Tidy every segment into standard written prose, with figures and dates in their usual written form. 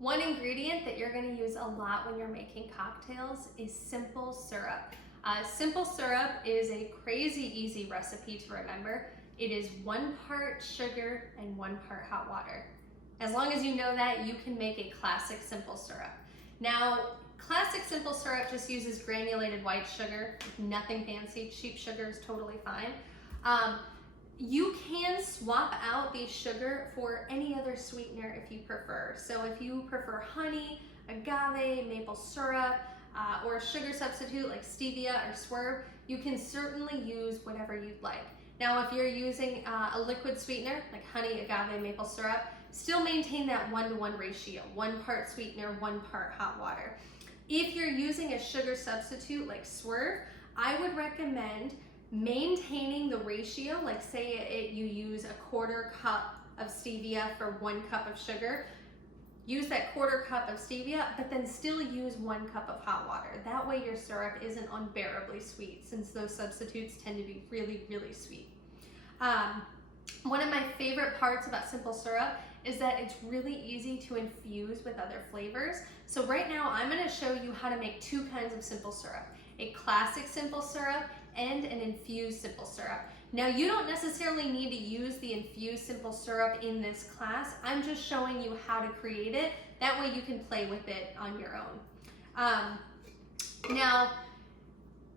One ingredient that you're going to use a lot when you're making cocktails is simple syrup. Simple syrup is a crazy easy recipe to remember. It is 1 part sugar and 1 part hot water. As long as you know that, you can make a classic simple syrup. Now, classic simple syrup just uses granulated white sugar, nothing fancy. Cheap sugar is totally fine. You can swap out the sugar for any other sweetener if you prefer. So if you prefer honey, agave, maple syrup, or a sugar substitute like stevia or swerve, you can certainly use whatever you'd like. Now, if you're using a liquid sweetener like honey, agave, maple syrup, still maintain that 1-to-1 ratio, 1 part sweetener, 1 part hot water. If you're using a sugar substitute like swerve, I would recommend maintaining the ratio, like say you use a 1/4 cup of stevia for 1 cup of sugar. Use that 1/4 cup of stevia, but then still use 1 cup of hot water. That way your syrup isn't unbearably sweet, since those substitutes tend to be really, really sweet. One of my favorite parts about simple syrup is that it's really easy to infuse with other flavors. So right now I'm going to show you how to make 2 kinds of simple syrup, a classic simple syrup and an infused simple syrup. Now, you don't necessarily need to use the infused simple syrup in this class. I'm just showing you how to create it. That way you can play with it on your own. Now,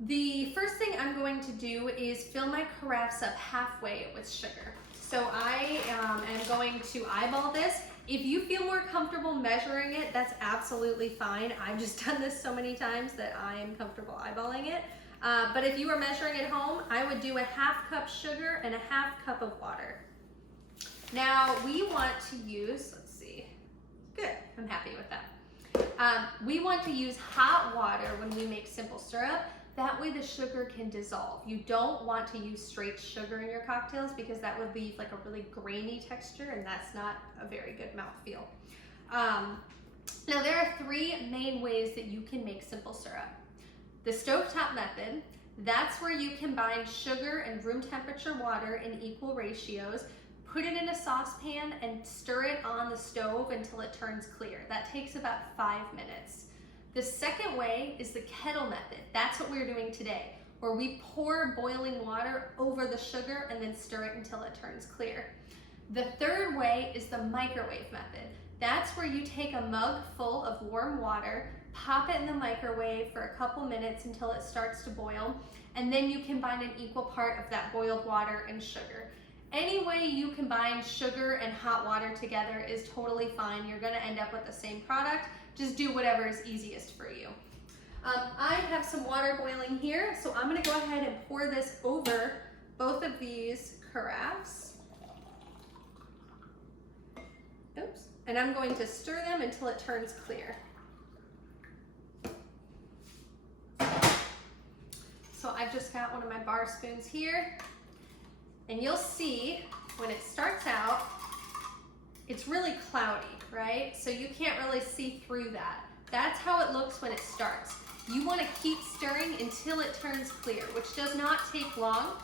the first thing I'm going to do is fill my carafes up halfway with sugar. So I am going to eyeball this. If you feel more comfortable measuring it, that's absolutely fine. I've just done this so many times that I am comfortable eyeballing it. But if you were measuring at home, I would do a 1/2 cup sugar and a 1/2 cup of water. Now we want to use, let's see, good, I'm happy with that. We want to use hot water when we make simple syrup. That way the sugar can dissolve. You don't want to use straight sugar in your cocktails because that would leave like a really grainy texture, and that's not a very good mouthfeel. Now there are 3 main ways that you can make simple syrup. The stovetop method, that's where you combine sugar and room temperature water in equal ratios, put it in a saucepan and stir it on the stove until it turns clear. That takes about 5 minutes. The second way is the kettle method. That's what we're doing today, where we pour boiling water over the sugar and then stir it until it turns clear. The third way is the microwave method. That's where you take a mug full of warm water, pop it in the microwave for a couple minutes until it starts to boil, and then you combine an equal part of that boiled water and sugar. Any way you combine sugar and hot water together is totally fine. You're gonna end up with the same product. Just do whatever is easiest for you. I have some water boiling here, so I'm gonna go ahead and pour this over both of these carafes. Oops. And I'm going to stir them until it turns clear. So I've just got one of my bar spoons here, and you'll see when it starts out, it's really cloudy, right? So you can't really see through that. That's how it looks when it starts. You want to keep stirring until it turns clear, which does not take long.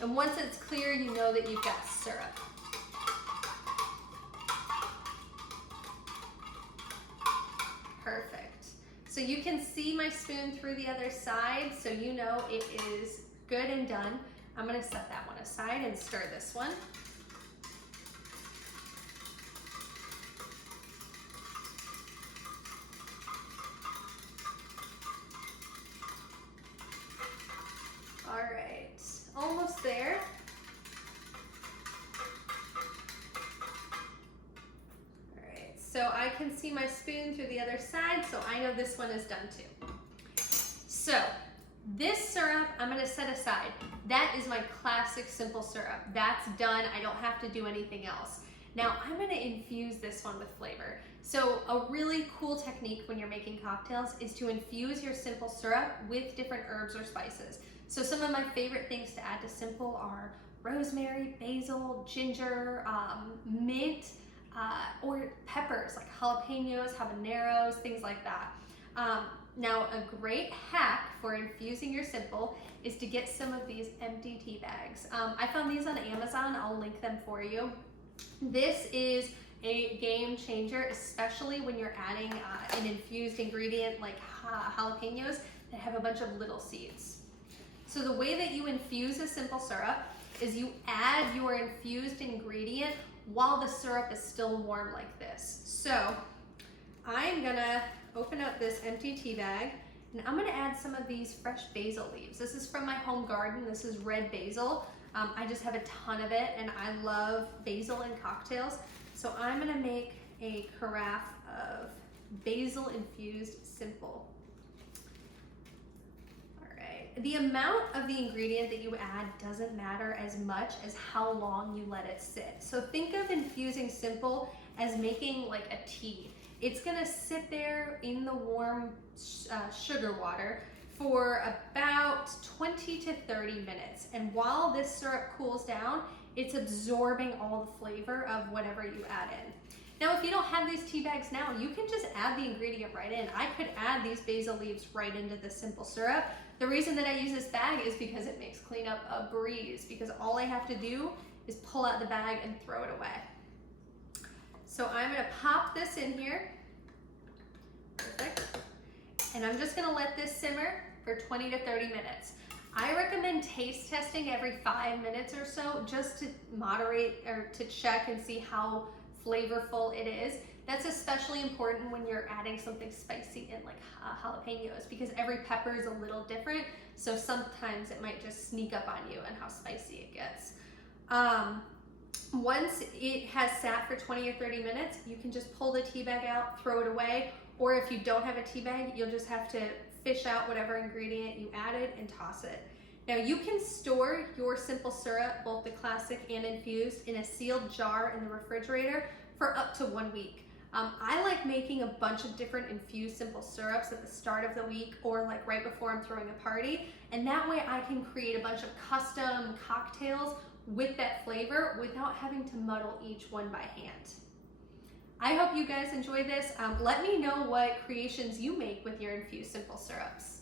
And once it's clear, you know that you've got syrup. Perfect. So you can see my spoon through the other side, so you know it is good and done. I'm going to set that one aside and stir this one. All right, almost there. All right, so I can see my spoon through the other side, so I know this one is done too. So this syrup I'm going to set aside. That is my classic simple syrup. That's done. I don't have to do anything else. Now I'm going to infuse this one with flavor. So a really cool technique when you're making cocktails is to infuse your simple syrup with different herbs or spices. So some of my favorite things to add to simple are rosemary, basil, ginger, mint, or peppers like jalapenos, habaneros, things like that. Now, a great hack for infusing your simple is to get some of these empty tea bags. I found these on Amazon. I'll link them for you. This is a game changer, especially when you're adding an infused ingredient like jalapenos that have a bunch of little seeds. So the way that you infuse a simple syrup is you add your infused ingredient while the syrup is still warm like this. So I'm gonna open up this empty tea bag and I'm gonna add some of these fresh basil leaves. This is from my home garden. This is red basil. I just have a ton of it and I love basil in cocktails. So I'm gonna make a carafe of basil infused simple. All right, the amount of the ingredient that you add doesn't matter as much as how long you let it sit. So think of infusing simple as making like a tea. It's gonna sit there in the warm sugar water for about 20 to 30 minutes. And while this syrup cools down, it's absorbing all the flavor of whatever you add in. Now, if you don't have these tea bags now, you can just add the ingredient right in. I could add these basil leaves right into the simple syrup. The reason that I use this bag is because it makes cleanup a breeze, because all I have to do is pull out the bag and throw it away. So I'm gonna pop this in here. Perfect. And I'm just gonna let this simmer for 20 to 30 minutes. I recommend taste testing every 5 minutes or so just to moderate or to check and see how flavorful it is. That's especially important when you're adding something spicy in like jalapenos, because every pepper is a little different. So sometimes it might just sneak up on you and how spicy it gets. Once it has sat for 20 or 30 minutes, you can just pull the tea bag out, throw it away, or if you don't have a tea bag, you'll just have to fish out whatever ingredient you added and toss it. Now you can store your simple syrup, both the classic and infused, in a sealed jar in the refrigerator for up to 1 week. I like making a bunch of different infused simple syrups at the start of the week or like right before I'm throwing a party, and that way I can create a bunch of custom cocktails with that flavor without having to muddle each one by hand. I hope you guys enjoyed this. Let me know what creations you make with your infused simple syrups.